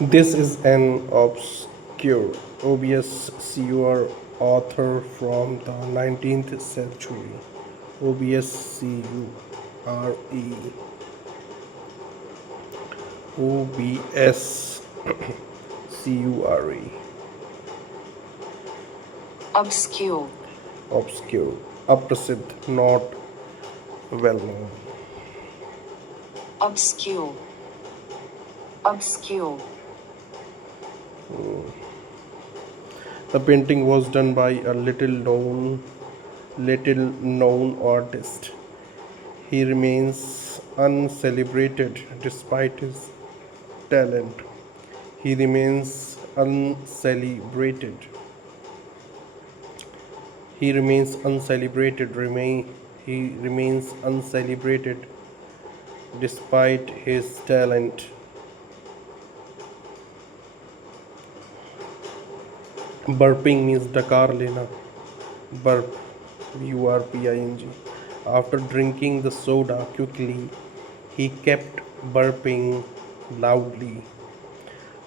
This is an obscure author from the 19th century. Obscure. Obscure. Obscure. Obscure. Aprasid, not well known. Obscure. Obscure. The painting was done by a little known artist. He remains uncelebrated despite his talent. He remains uncelebrated. He remains uncelebrated despite his talent. Burping means Dakar lena. Burp. Burping. After drinking the soda quickly, he kept burping loudly.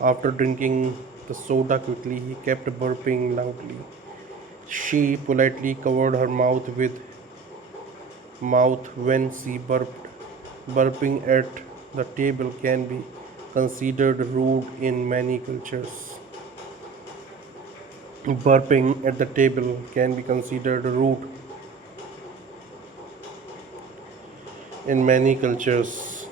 After drinking the soda quickly, he kept burping loudly. She politely covered her mouth when she burped. Burping at the table can be considered rude in many cultures. Burping at the table can be considered rude in many cultures.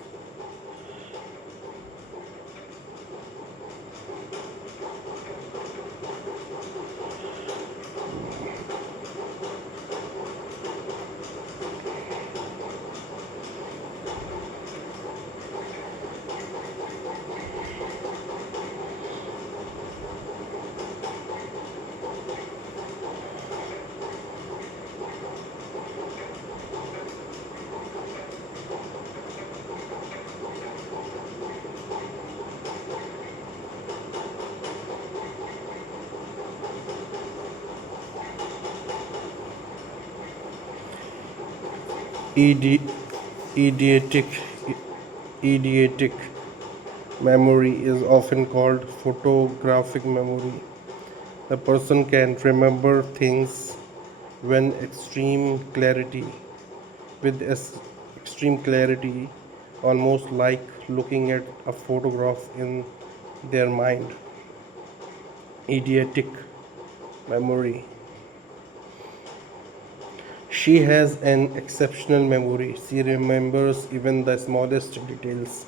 Idi- idiotic, idiotic memory is often called photographic memory. The person can remember things when with extreme clarity, almost like looking at a photograph in their mind. Idiotic memory. She has an exceptional memory. She remembers even the smallest details.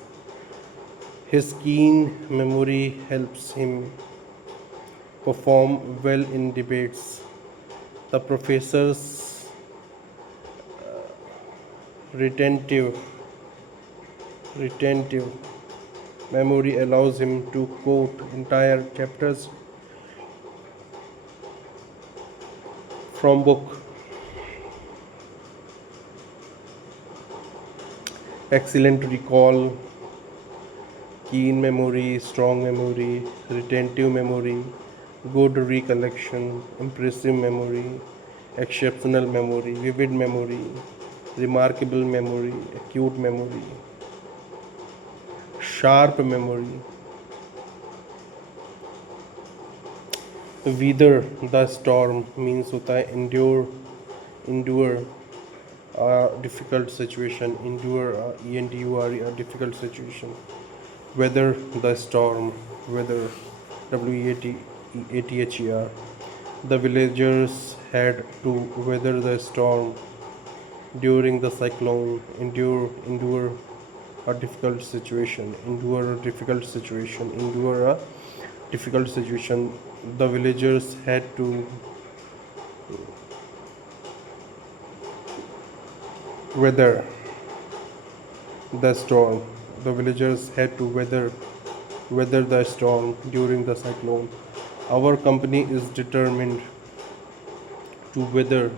His keen memory helps him perform well in debates. The professor's retentive retentive memory allows him to quote entire chapters from book. Excellent recall, keen memory, strong memory, retentive memory, good recollection, impressive memory, exceptional memory, vivid memory, remarkable memory, acute memory, sharp memory. Weather the storm means होता है endure a difficult situation, endure a difficult situation. Weather the storm, weather, WEATHER. The villagers had to weather the storm during the cyclone. Endure a difficult situation, endure a difficult situation, endure a difficult situation. The villagers had to weather the storm. The villagers had to weather the storm during the cyclone. Our company is determined to weather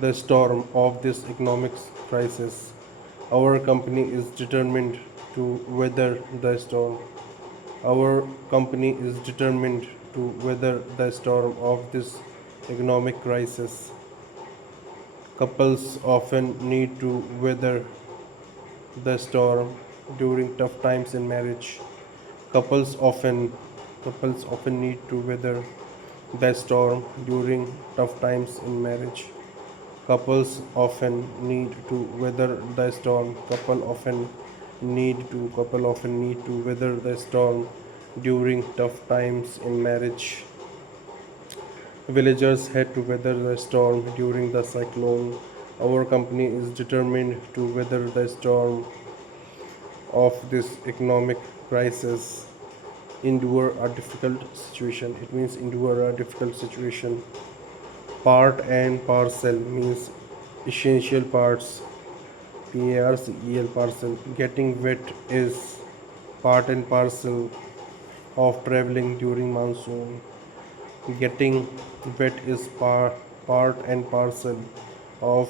the storm of this economic crisis. Our company is determined to weather the storm. Our company is determined to weather the storm of this economic crisis. Couples often need to weather the storm during tough times in marriage. Couples often couples often need to weather the storm during tough times in marriage. Couples often need to weather the storm. Couple often need to weather the storm during tough times in marriage. Villagers had to weather the storm during the cyclone. Our company is determined to weather the storm of this economic crisis. Endure a difficult situation. It means endure a difficult situation. Part and parcel means essential parts. PARCEL parcel. Getting wet is part and parcel of traveling during monsoon. Getting wet is part and parcel of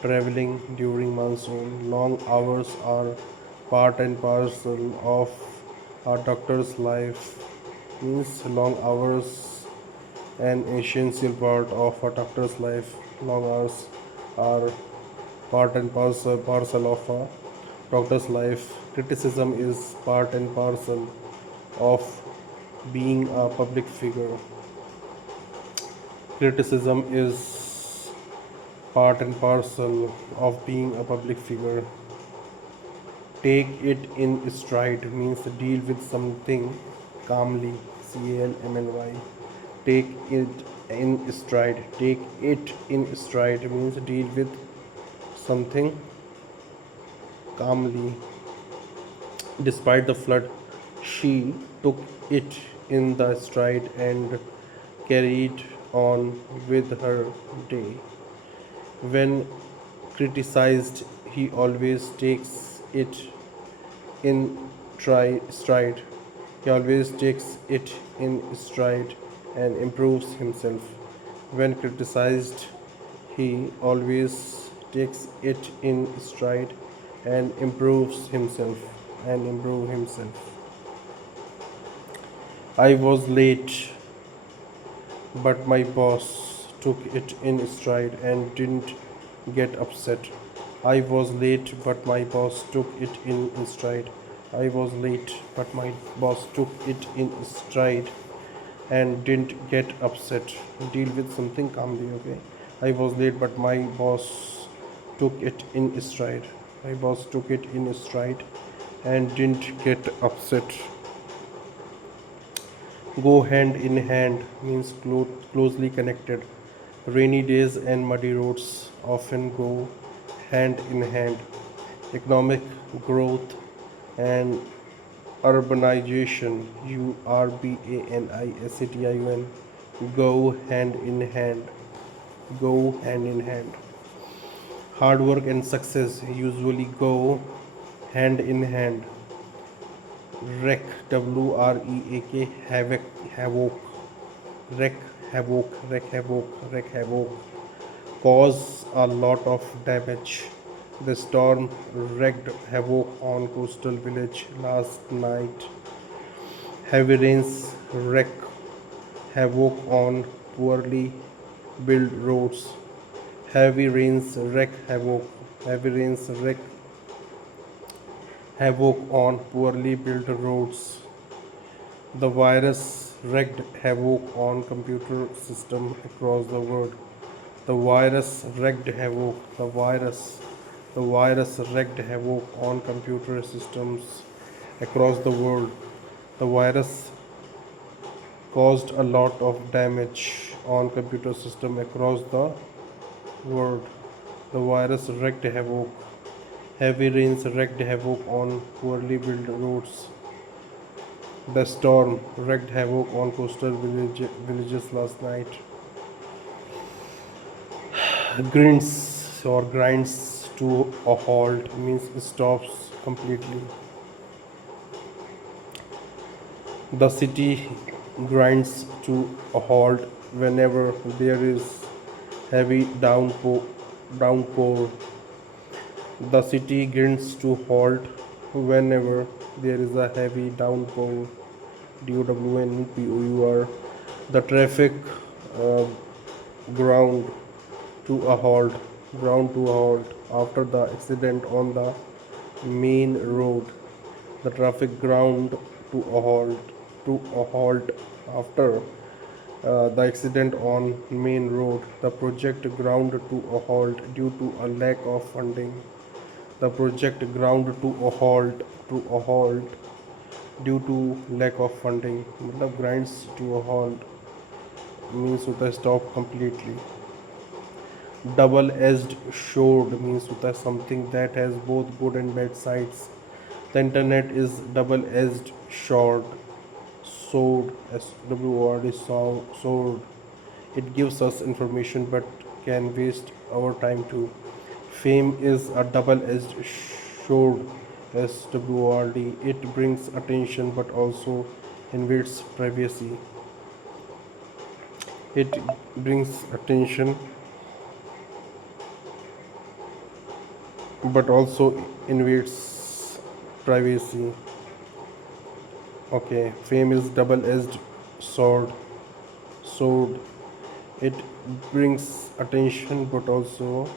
traveling during monsoon. Long hours are part and parcel of a doctor's life. Means long hours an essential part of a doctor's life. Long hours are part and parcel of a doctor's life. Criticism is part and parcel of being a public figure. Criticism is part and parcel of being a public figure. Take it in stride means deal with something calmly. CALMNY. Take it in stride. Take it in stride means deal with something calmly. Despite the flood, she took it in the stride and carried on with her day. When criticized, he always takes it in stride. He always takes it in stride and improves himself. When criticized, he always takes it in stride and improves himself and improve himself. I was late, but my boss took it in stride and didn't get upset. I was late, but my boss took it in stride. I was late, but my boss took it in stride and didn't get upset. Deal with something calmly, okay? I was late, but my boss took it in stride. My boss took it in stride and didn't get upset. Go hand in hand means closely connected. Rainy days and muddy roads often go hand in hand. Economic growth and urbanization, URBANISCTION, go hand in hand. Go hand in hand. Hard work and success usually go hand in hand. Wreck, WREAK, havoc, wreck, havoc, cause a lot of damage. The storm wreaked havoc on coastal village last night. Heavy rains wreak havoc on poorly built roads. Heavy rains wreak havoc. Heavy rains wreak havoc on poorly built roads. The virus wreaked havoc on computer systems across the world. The virus wreaked havoc. The virus wreaked havoc on computer systems across the world. The virus caused a lot of damage on computer system across the world. The virus wreaked havoc. Heavy rains wreaked havoc on poorly built roads. The storm wreaked havoc on coastal villages last night. Grinds to a halt means stops completely. The city grinds to a halt whenever there is heavy downpour. The city grinds to halt whenever there is a heavy downpour. DOWNPOUR. The traffic uh, ground to a halt. Ground to a halt after the accident on the main road. The traffic ground to a halt after the accident on main road. The project ground to a halt due to a lack of funding. The project ground to a halt due to lack of funding. मतलब grinds to a halt means होता है stop completely. Double edged sword means होता है something that has both good and bad sides. The internet is double edged sword, sword, sword. It gives us information but can waste our time too. Fame is a double edged sword, sword. It brings attention but also invades privacy. It brings attention but also invades privacy. Okay, fame is double-edged sword. Sword. It brings attention but also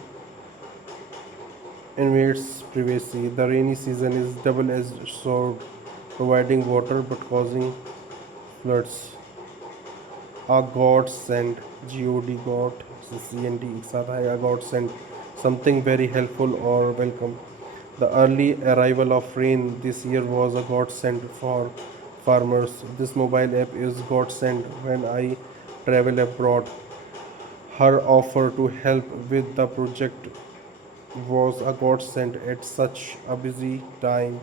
invades privacy. The rainy season is double-edged sword, providing water but causing floods. A godsend, God God, CND एक साथ आएगा godsend, something very helpful or welcome. The early arrival of rain this year was a godsend for farmers. This mobile app is godsend when I travel abroad. Her offer to help with the project was a godsend at such a busy time.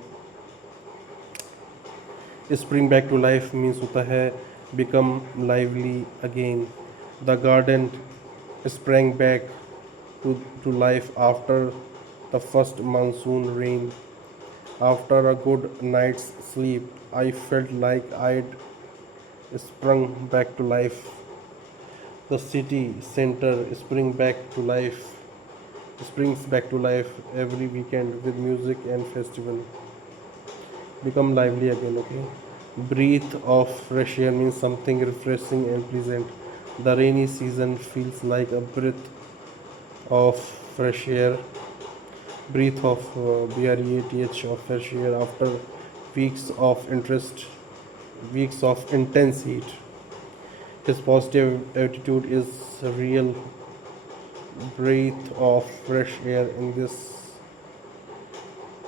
Spring back to life means होता है become lively again. The garden sprang back to life after the first monsoon rain. After a good night's sleep, I felt like I'd sprung back to life. The city center springs back to life every weekend with music and festival. Become lively again, okay? Breath of fresh air means something refreshing and pleasant. The rainy season feels like a breath of fresh air. Breath of breath of fresh air after weeks of interest, weeks of intense heat. His positive attitude is a real breath of fresh air in this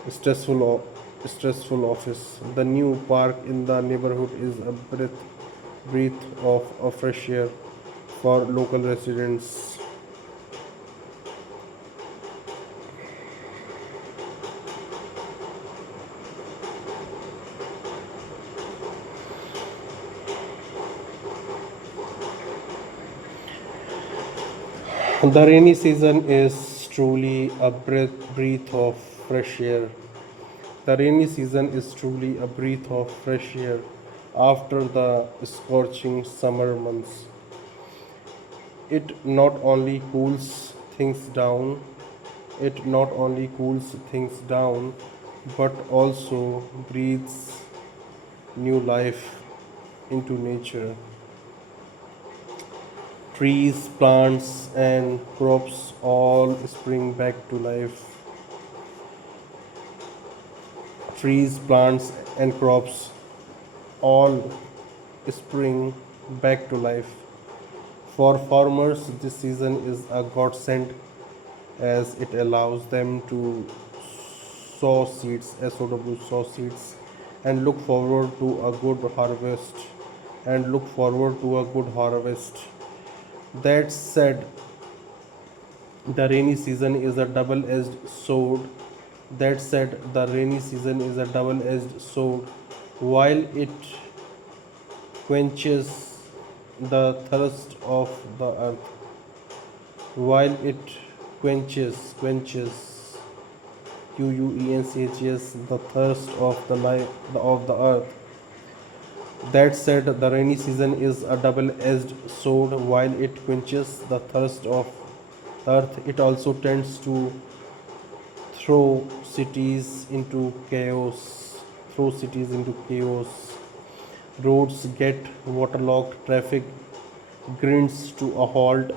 stressful stressful office. The new park in the neighborhood is a breath of a fresh air for local residents. The rainy season is truly a breath of fresh air. The rainy season is truly a breath of fresh air after the scorching summer months. It not only cools things down, it not only cools things down, but also breathes new life into nature. Trees, plants, and crops all spring back to life. Trees, plants, and crops all spring back to life. For farmers, this season is a godsend as it allows them to sow seeds, SOW, sow seeds, and look forward to a good harvest. And look forward to a good harvest. That said, the rainy season is a double-edged sword. That said, the rainy season is a double-edged sword. While it quenches the thirst of the earth, while it quenches QUENCHS the thirst of the life of the earth. That said, the rainy season is a double-edged sword. While it quenches the thirst of the earth, it also tends to throw cities into chaos. Throw cities into chaos. Roads get waterlogged, traffic grinds to a halt,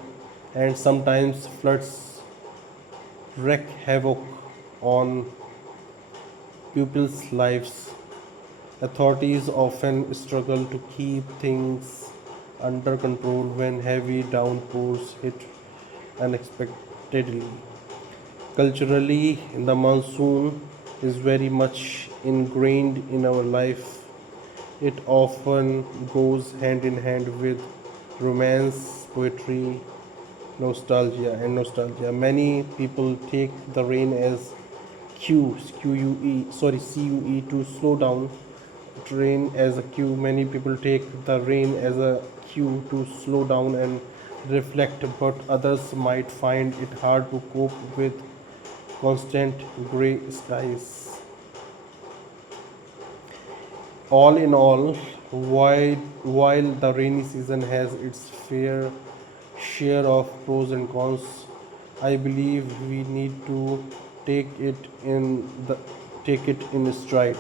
and sometimes floods wreak havoc on people's lives. Authorities often struggle to keep things under control when heavy downpours hit unexpectedly. Culturally, the monsoon is very much ingrained in our life. It often goes hand in hand with romance, poetry, nostalgia. Many people take the rain as CUE to slow down. Rain as a cue. Many people take the rain as a cue to slow down and reflect, but others might find it hard to cope with constant gray skies. All in all, while the rainy season has its fair share of pros and cons, I believe we need to take it in the take it in stride.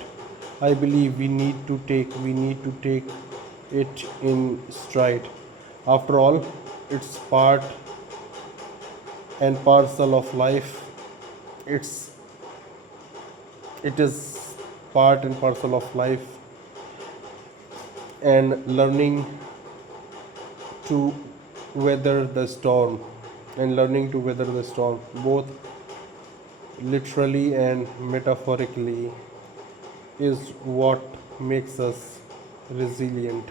I believe we need to take it in stride. After all, it's part and parcel of life. It's it is part and parcel of life, and to weather the storm learning to weather the storm, both literally and metaphorically, is what makes us resilient.